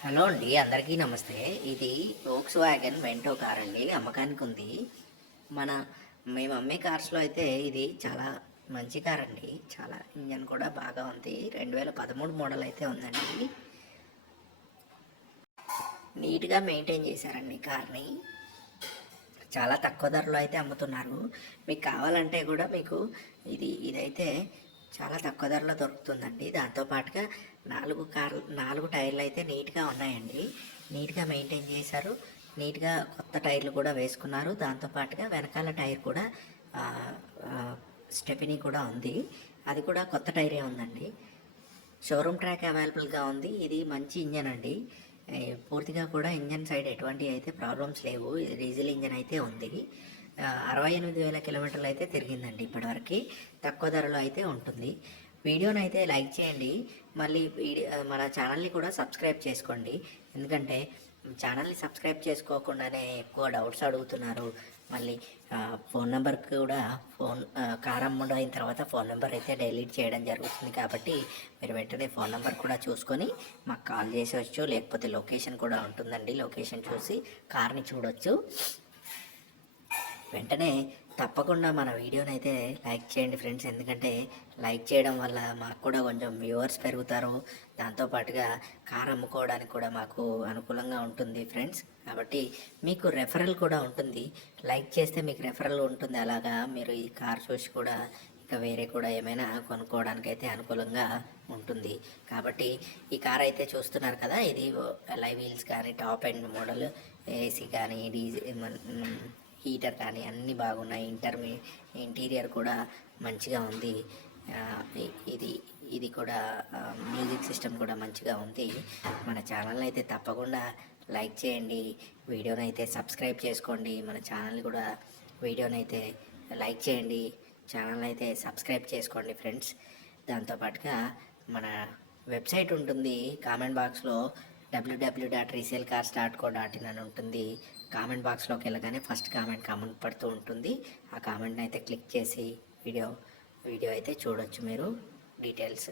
Hello అండి, అందరికీ నమస్తే. ఇది వోక్స్ వ్యాగన్ వెంటో కార్ అండి, అమ్మకానికి ఉంది. మన మేము అమ్మే కార్స్లో అయితే ఇది చాలా మంచి కార్ అండి. చాలా ఇంజన్ కూడా బాగా ఉంది. 2013 మోడల్ అయితే ఉందండి. నీట్గా మెయింటైన్ చేశారండి కార్ని. చాలా తక్కువ ధరలో అయితే అమ్ముతున్నారు. మీకు కావాలంటే కూడా మీకు ఇదైతే చాలా తక్కువ ధరలో దొరుకుతుందండి. దాంతోపాటుగా 4 టైర్లు అయితే నీట్గా ఉన్నాయండి. నీట్గా మెయింటైన్ చేశారు. నీట్గా కొత్త టైర్లు కూడా వేసుకున్నారు. దాంతోపాటుగా వెనకాల టైర్ కూడా స్టెపినీ కూడా ఉంది. అది కూడా కొత్త టైరే ఉందండి. షోరూమ్ ట్రాక్ అవైలబుల్గా ఉంది. ఇది మంచి ఇంజన్ అండి. పూర్తిగా కూడా ఇంజన్ సైడ్ ఎటువంటి అయితే ప్రాబ్లమ్స్ లేవు. డీజిల్ ఇంజన్ అయితే ఉంది. 68,000 కిలోమీటర్లు అయితే తిరిగిందండి ఇప్పటివరకు. తక్కువ ధరలో అయితే ఉంటుంది. వీడియోని అయితే లైక్ చేయండి. మళ్ళీ మన ఛానల్ని కూడా సబ్స్క్రైబ్ చేసుకోండి. ఎందుకంటే ఛానల్ని సబ్స్క్రైబ్ చేసుకోకుండానే ఎక్కువ డౌట్స్ అడుగుతున్నారు. మళ్ళీ ఫోన్ నెంబర్ కూడా కార్ అయిన తర్వాత ఫోన్ నెంబర్ అయితే డిలీట్ చేయడం జరుగుతుంది. కాబట్టి మీరు వెంటనే ఫోన్ నెంబర్ కూడా చూసుకొని మాకు కాల్ చేసేవచ్చు. లేకపోతే లొకేషన్ కూడా ఉంటుందండి. లొకేషన్ చూసి కార్ని చూడవచ్చు. వెంటనే తప్పకుండా మన వీడియోని అయితే లైక్ చేయండి ఫ్రెండ్స్. ఎందుకంటే లైక్ చేయడం వల్ల మాకు కూడా కొంచెం వ్యూవర్స్ పెరుగుతారు. దాంతోపాటుగా కార్ అమ్ముకోవడానికి కూడా మాకు అనుకూలంగా ఉంటుంది ఫ్రెండ్స్. కాబట్టి మీకు రెఫరల్ కూడా ఉంటుంది. లైక్ చేస్తే మీకు రెఫరల్ ఉంటుంది. అలాగా మీరు ఈ కార్ చూసి కూడా ఇంకా వేరే కూడా ఏమైనా కొనుక్కోవడానికి అయితే అనుకూలంగా ఉంటుంది. కాబట్టి ఈ కార్ అయితే చూస్తున్నారు కదా, ఇది అలై వీల్స్ కానీ, టాప్ ఎండ్ మోడల్, ఏసీ కానీ, హీటర్ కానీ అన్నీ బాగున్నాయి. ఇంటీరియర్ కూడా మంచిగా ఉంది. ఇది కూడా మ్యూజిక్ సిస్టమ్ కూడా మంచిగా ఉంది. మన ఛానల్ అయితే తప్పకుండా లైక్ చేయండి. వీడియోని అయితే సబ్స్క్రైబ్ చేసుకోండి. మన ఛానల్ కూడా వీడియోని అయితే లైక్ చేయండి. ఛానల్ అయితే సబ్స్క్రైబ్ చేసుకోండి ఫ్రెండ్స్. దాంతోపాటుగా మన వెబ్సైట్ ఉంటుంది. కామెంట్ బాక్స్లో www.resellcars.co.in అని ఉంటుంది. కామెంట్ బాక్స్లోకి వెళ్ళగానే ఫస్ట్ కామెంట్ పడుతూ ఉంటుంది. ఆ కామెంట్ని అయితే క్లిక్ చేసి వీడియో అయితే చూడొచ్చు మీరు డీటెయిల్స్.